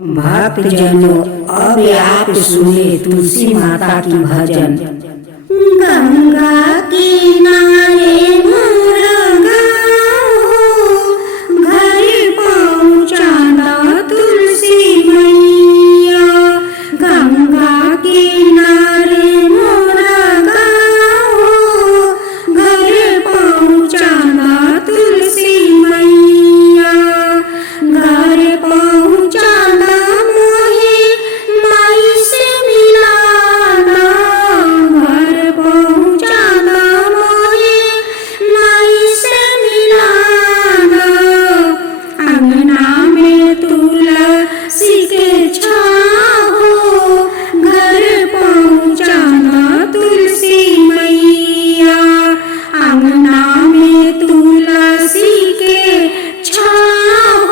भक्त जनों, अब आप सुने तुलसी माता की भजन। गंगा किनारे मोर गाँव, घर पहुँचाना तुलसी मैया। गंगा किनारे मोर गाँव, घर पहुँचाना तुलसी मैया। घर पहुँचाना मोहे माई से मिलाना। घर पहुँचाना मोहे माई से मिलाना। अंगना में तुलसी के छाँव, घर पहुँचाना तुलसी मैया। अंगना में तुलसी के छाँव,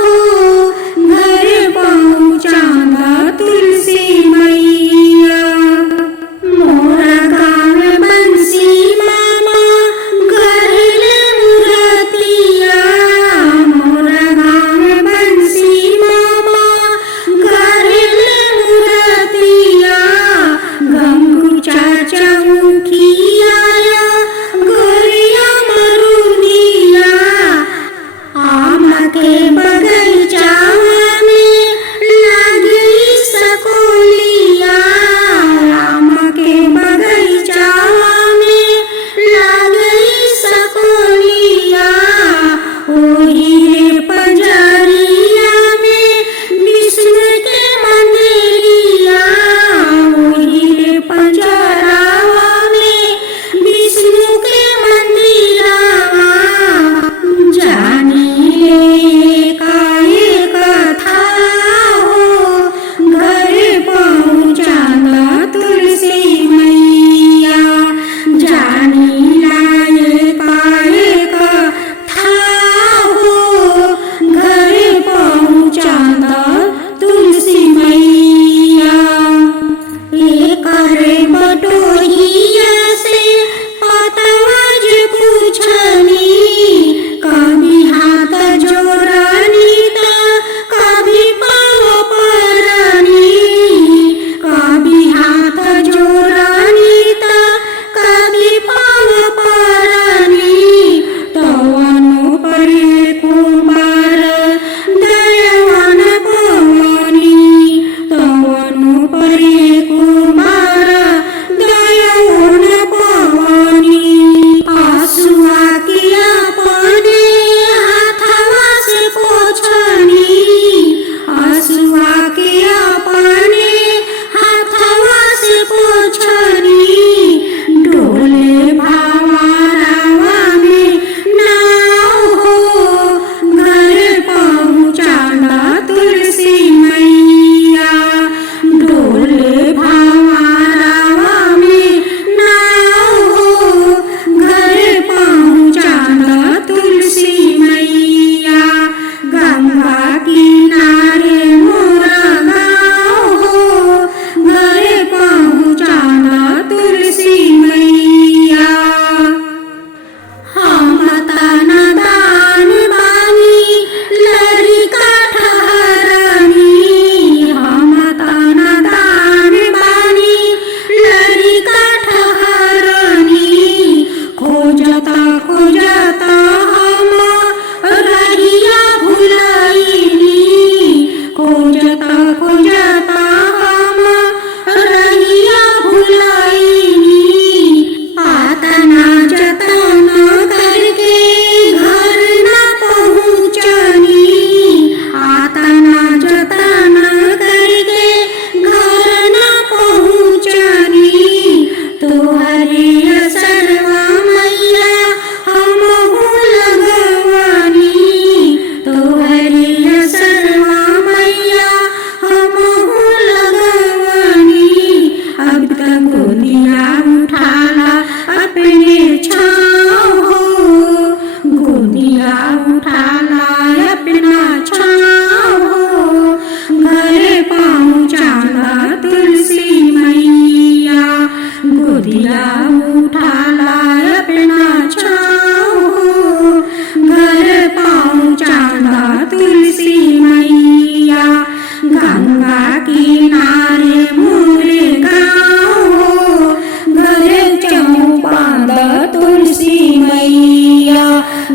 घर पहुँचाना तुलसी मैया। मोरा गाँव बंसी मामा गढ़ले मुरतिया। मोरा गाँव बंसी मामा गढ़ले मुरतिया। गंगू चाचा मुखिया गोरिया मरु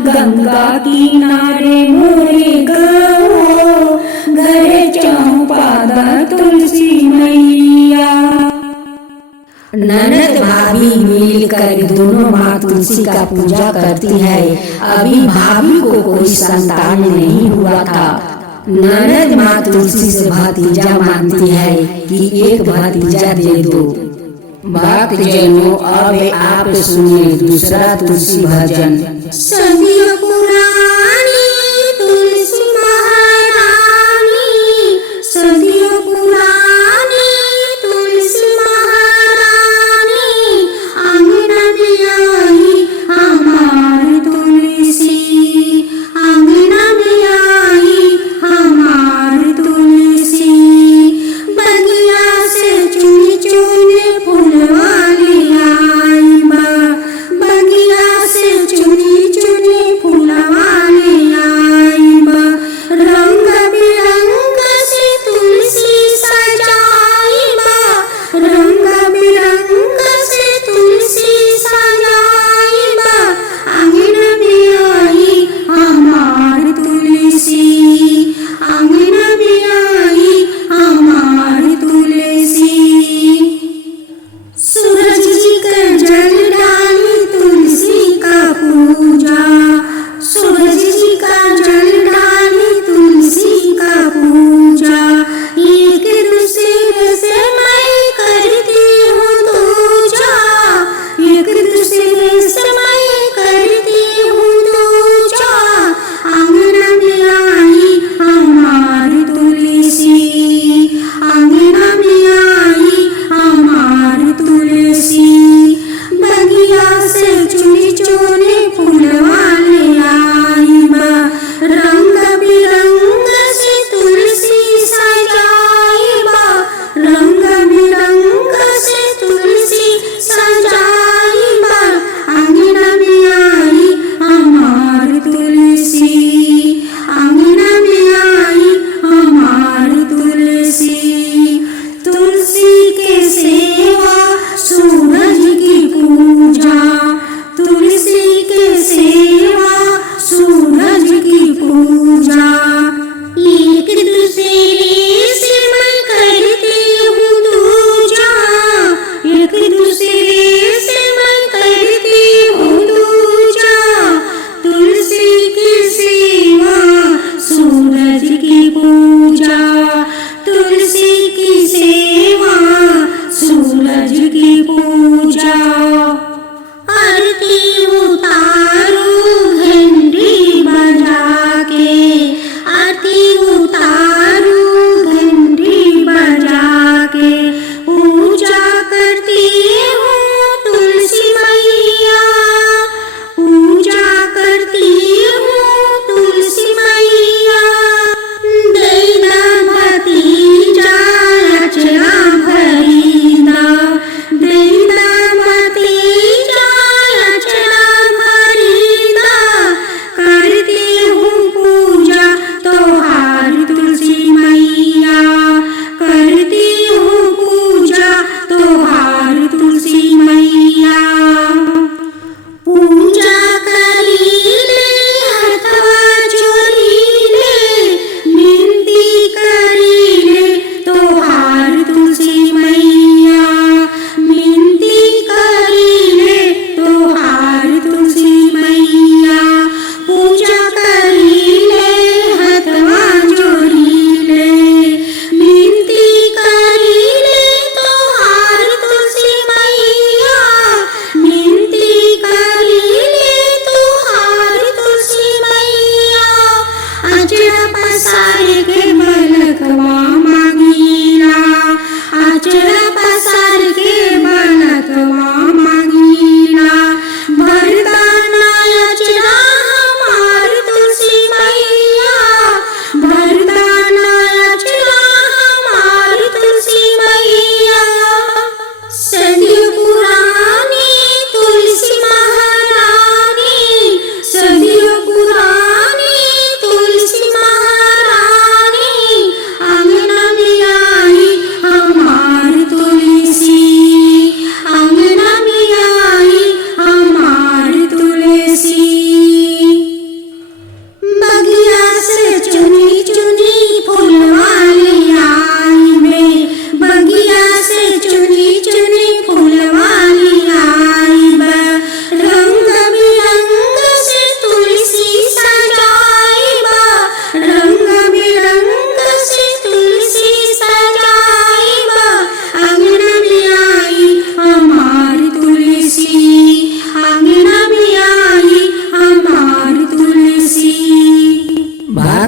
गंगा किनारे मोरे गाओ, घरे चौपादा तुलसी मैया। ननद भाभी मिलकर दोनों माँ तुलसी का पूजा करती है। अभी भाभी को कोई संतान नहीं हुआ था। ननद माँ तुलसी से भतीजा मांगती है कि एक भतीजा दे दो। भक्त जनों अब आप सुनिए दूसरा तुलसी भजन। सदियों पुरानी तुलसी महारानी, सदियों पुरानी तुलसी महारानी, आंगन में आई हमार तुलसी, आंगन में आई हमार तुलसी। बगिया से चुनी चुनी फूलवाली आई बा, बगिया से चुनी चुनी फूलवाली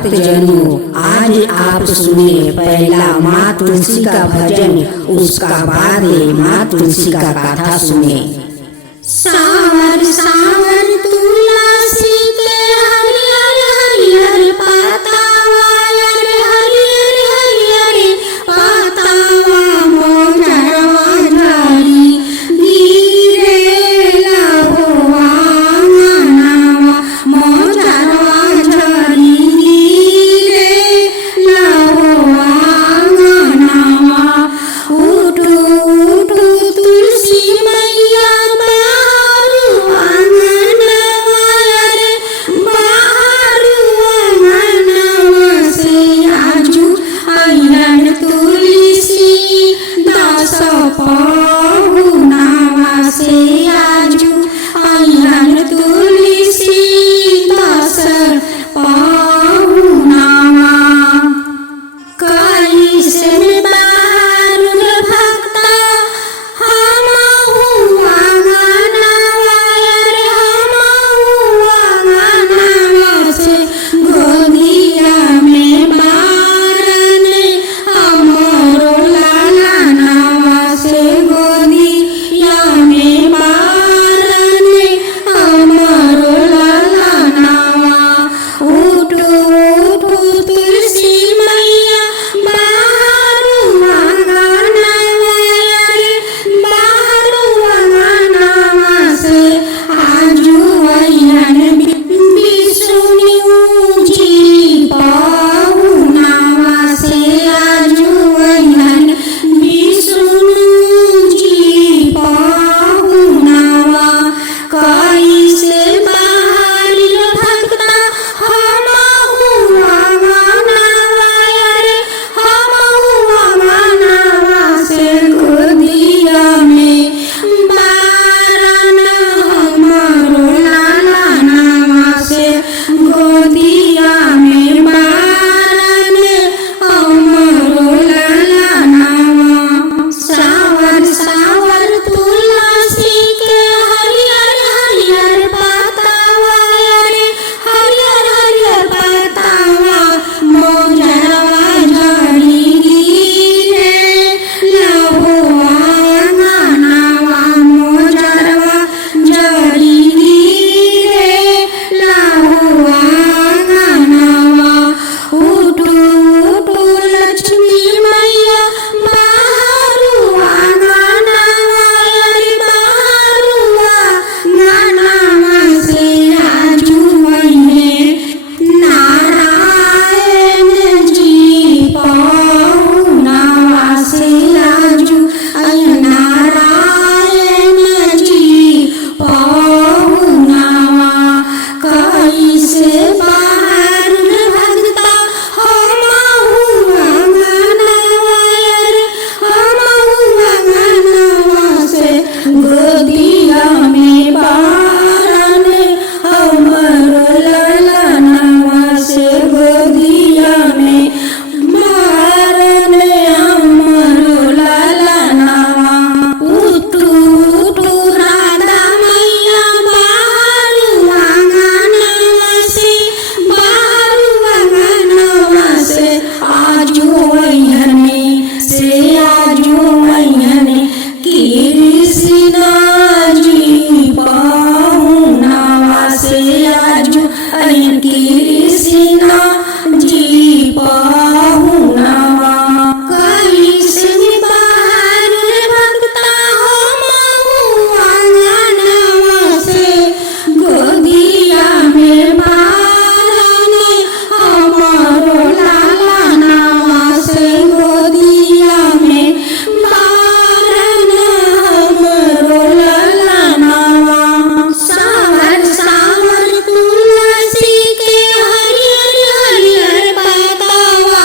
भक्तजनों, आज आप सुने पहला माँ तुलसी का भजन, उसका बाद माँ तुलसी का गाथा सुने। सावर सावर तुलसी के हरियर हरियर पातावा, रे हरियर हरियर पातावा, मोजरवा झाड़ी गिरेला हो आंगनवा, मोजरवा झाड़ी गिरेला हो आंगनवा। उठू उठू तुलसी मैया बाहर आंगनवा, रे बाहर आंगनवा से आजू अइहन तुलसी दास पहुनावा, से आजू अइहन तुलसी दास पहुनावा। कैसे बाहर भक्ता हमहु आंगनवा, रे हमहु आंगनवा से गोदिया में बारन हमरो लालनवा, से गोदिया में बारन हमरो लालनवा। उठू उठू तुलसी मैया बाहर आंगनवा, रे बाहर आंगनवा से आजू अइहन विष्णु जी पहुनावा, से आजू अइहन विष्णु जी पहुनावा। कैसे बाहर भक्ता हमहु आंगनवा, रे हमहु आंगनवा से गोदिया में बारन हमरो लालनवा, से गोदिया में बारन हमरो लालनवा। सावर सावर तुलसी के हरियर हरियर पातावा, रे हरियर हरियर पातावा, मोजरवा झाड़ी गिरेला हो आंगनवा, मोजरवा झाड़ी गिरेला हो आंगनवा। उठू उठू लक्ष्मी मैया बाहर आंगनवा, रे बाहर आंगनवा से आजू अइहन नारायण जी पहुनावा, से आजू अइहन नारायण जी पहुनावा। कैसे बाहर भक्ता हमहु आंगनवा, रे हमहु आंगनवा से गोदिया में बारन हमरो लालनवा, से गोदिया में बारन हमरो लालनवा। उठू उठू राधा मैया बाहर आंगनवा, से बाहर आंगनवा से आजू अइहन, से आजू अइहन कृष्णा जी पहुनावा, से आजू अइहन कृष्णा जी पहुनावा। कैसे बाहर भक्ता हमहु आंगनवा, से गोदिया में बारन हमरो लालनवा, से गोदिया में बारन हमरो लालनवा। सावर सावर तुलसी के हरियर हरियर पातावा,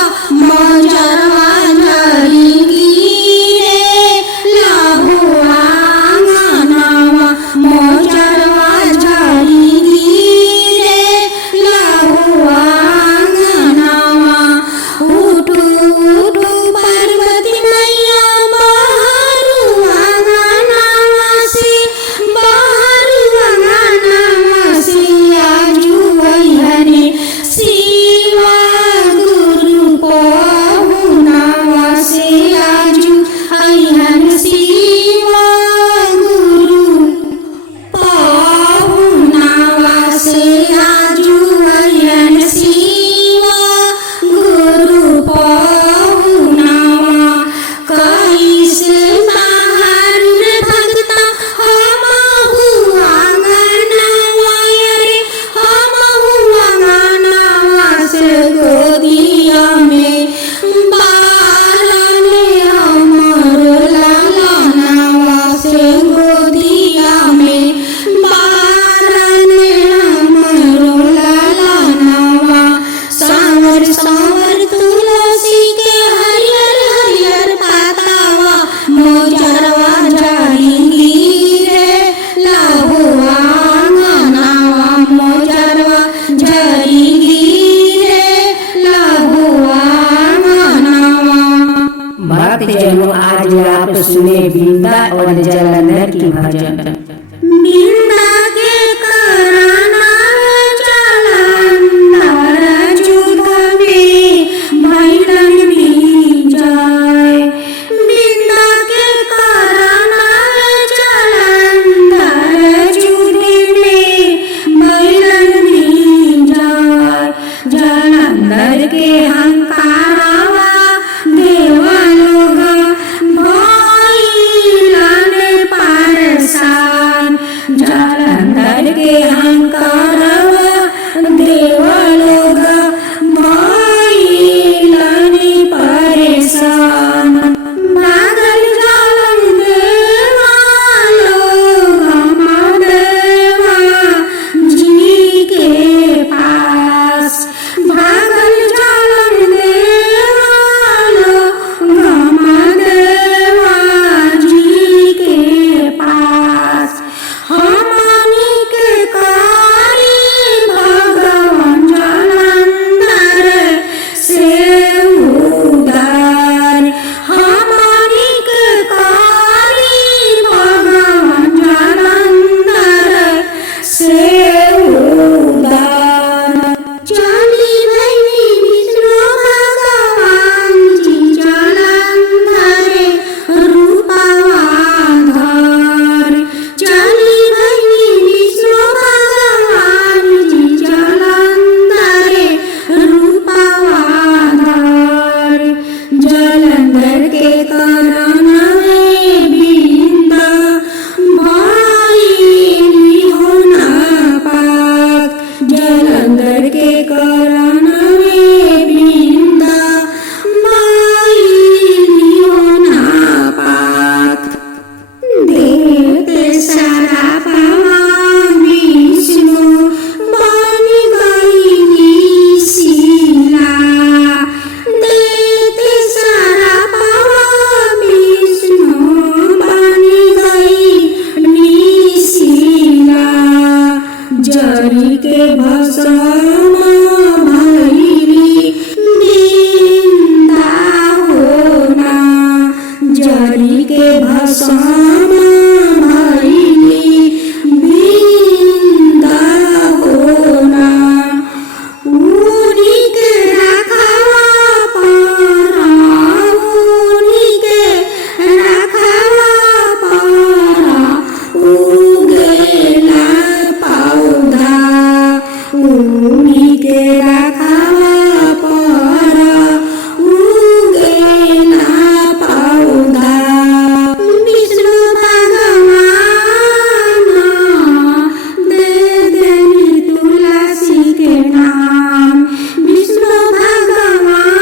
तो सुने वृंदा और जालंधर की भजन। वृंदा के कराना जालंधर जुग में भैलन जाए। वृंदा के कराना जालंधर जुग में भैलन जाए। जालंधर के हंकारावा देवा लोग भइलन परेशान। जालंधर के हंकारावा देवा लोग भइलन परेशान। भागल जालन देवा लोग महादेवा जी के पास। भागल जालन देवा लोग महादेवा जी के पास। हमनी के कारी भगवान जालंधर से उद्धार। हमनी के कारी भगवान जालंधर से उद्धार। चली भैनी विष्णु भगवान जी जालंधर रूपवा धर। चली भैनी विष्णु भगवान जी जालंधर रूपवा धर। जालंधर के करण में वृंदा भइली हो नापाक। जालंधर के करण में वृंदा भइली हो नापाक। देते सारा पावा विष्णु बन गई शीला। देते सारा पावा विष्णु बन गई शीला। जरी के भस्म भइली वृंदा होना। जरी के भस्म भइली वृंदा होना। उन्हीं के रखवा पारा। उन्हीं के रखवा पारा उगेला पौधा। उन्हीं के रखवा पारा उगेला पौधा। विष्णु भगवान दे देनी तुलसी के नाम। विष्णु भगवान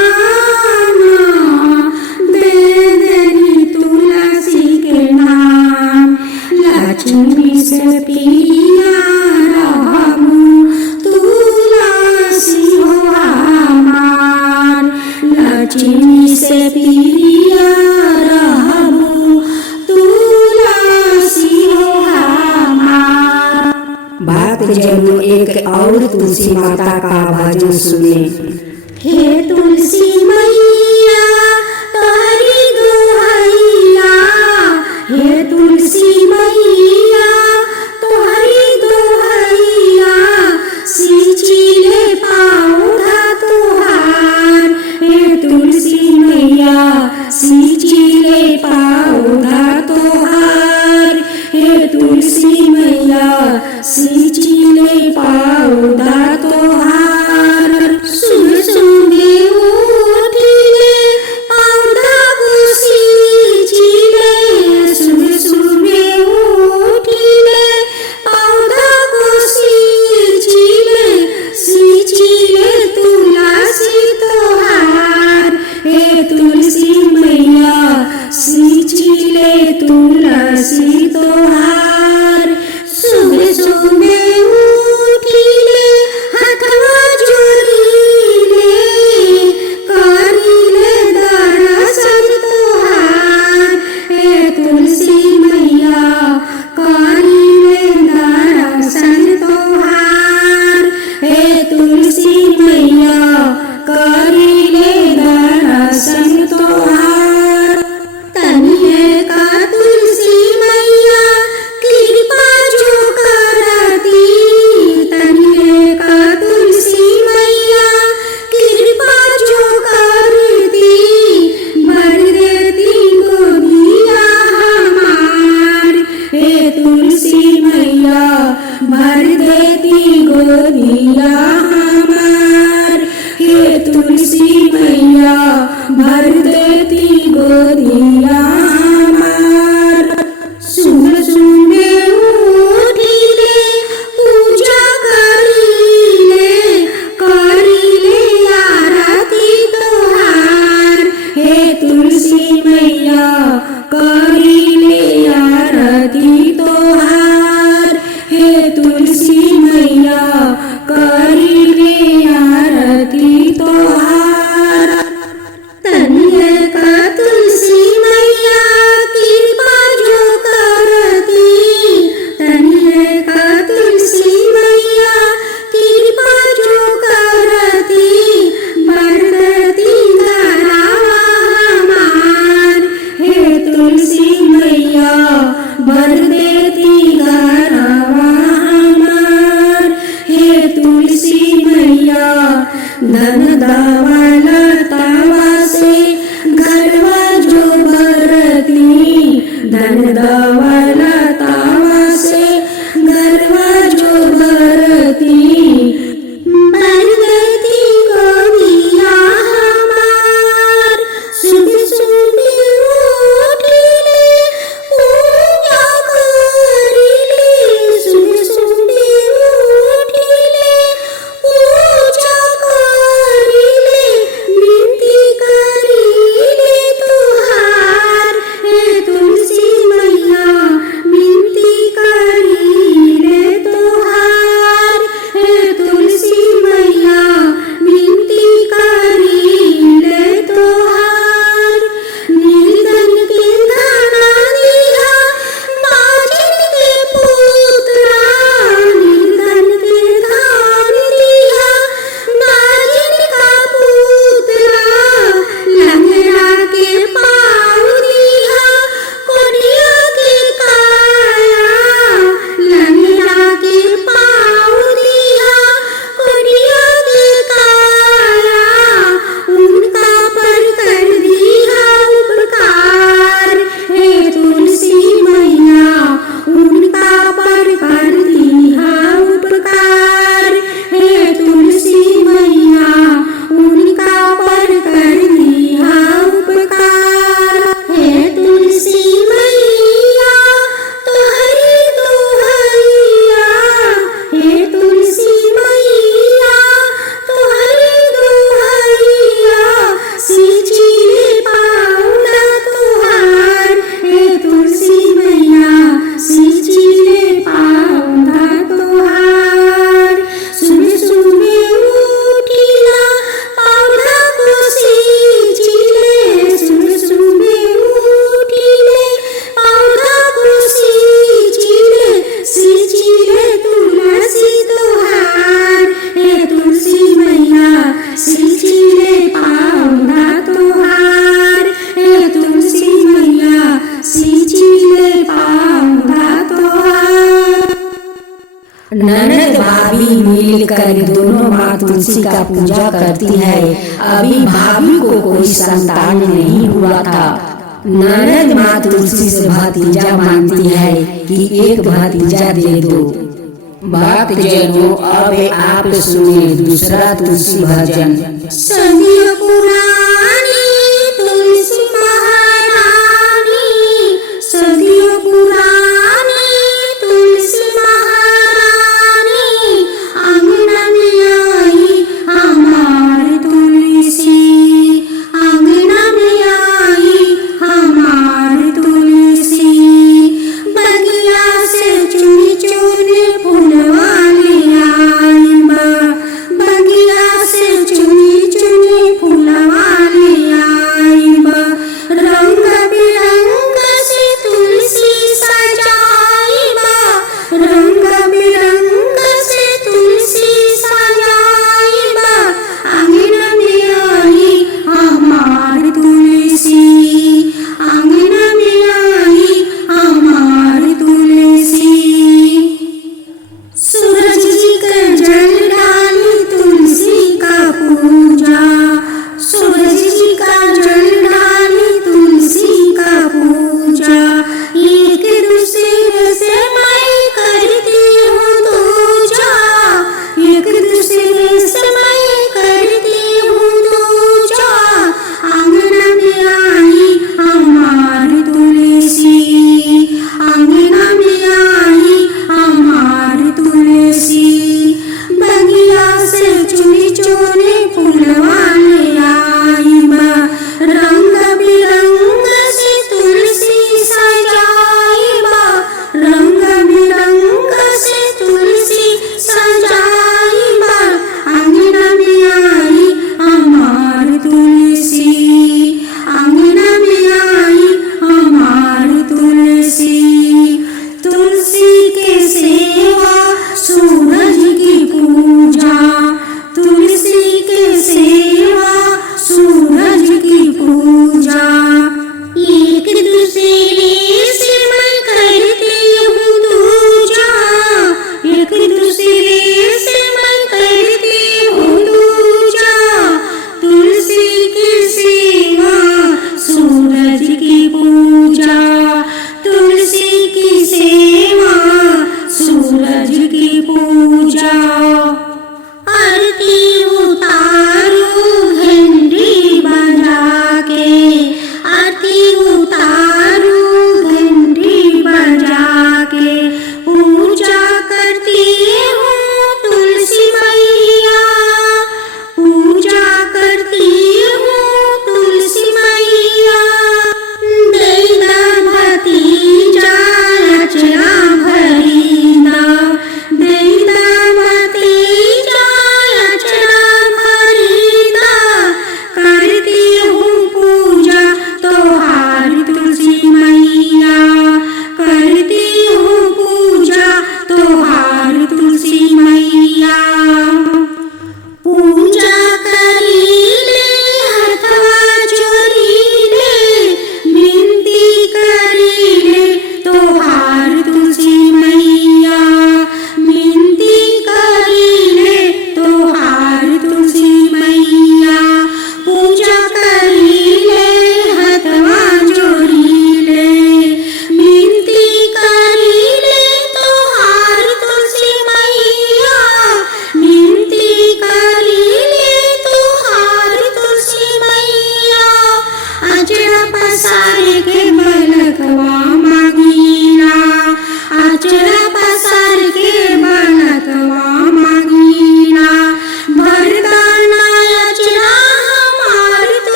दे देनी तुलसी के नाम। लक्ष्मी से पिया रहमु तुलसी हो हमार। लक्ष्मी से पिया रहमु तुलसी हो हमार। भक्त जनों एक और तुलसी माता का भजन सुने। हे तुलसी मैया तोहरी दुहैया। हे तुलसी मैया तोहरी दुहैया। सिंचिले पौधा तुहार। हे तुलसी मैया सिंचिले पौधा तुहार। हे तुलसी मैया सिंचिले पौधा तुहार। सुन सुने उठिले पौधा को सिंचिले। सुन सुने उठिले गोदिया हमार। हे तुलसी मैया भर देती गोदिया हमार। सुबह सुबह उठिले पूजा करिले आरती तोहार। हे तुलसी मैया करिले आरती तोहार। हे तुलसी मैया करिले आरती तोहार। तनिए का तुलसी मैया कृपा जो करती। तनिए का तुलसी मैया कृपा जो करती। बरती घरवा हमार। हे तुलसी मैया भर देती घरवा हमार। हे तुलसी मैया धन दौलतवा से घरवा जो भरती। धन दौलतवा से घरवा जो भरती। बरती गोदिया हमार। सुबह सुबह उठिले पूजा करिले। सुबह सुबह उठिले पूजा करिले विनती करिले तुहार। हे तुलसी मैया विनती करिले तुहार। हे तुलसी मैया विनती करिले तुहार। निर्धन के धना दिया बाजिन के पुत्रा। निर्धन के धन दिया बाजिन का पुत्रा। लंगड़ा के पाँव दिया कोढ़िया के काया। लंगड़ा के पाँव दिया कोढ़िया के काया। उनका पर कर दिया उपकार। हे तुलसी मैया उनका पर कर दिया उपकार। हे तुलसी मैया उनका पर कर दिया उपकार। हे तुलसी मैया तोहरी दुहैया। हे तुलसी मैया तोहरी दुहैया। सिंचिले पाउना तुहार। हे तुलसी मैया सिंचिले पाउना तुहार। सुबह सुबह उठिला पाउना को सिंचिले। सुबह सुबह उठिले पाउना को सिंचिले। सिंचिले तुलसी तुहार। हे तुलसी मैया सिंचिले पाउना तुहार। हे तुलसी मैया सिंचिले पाउना तुहार। ननद भाभी मिलकर दोनों माँ तुलसी का पूजा करती है। अभी भाभी को कोई संतान नहीं हुआ था। ननद माँ तुलसी से भतीजा मांगती है कि एक भतीजा दे दो। भक्त जनों अब आप सुने दूसरा तुलसी भजन। संध्या पुराण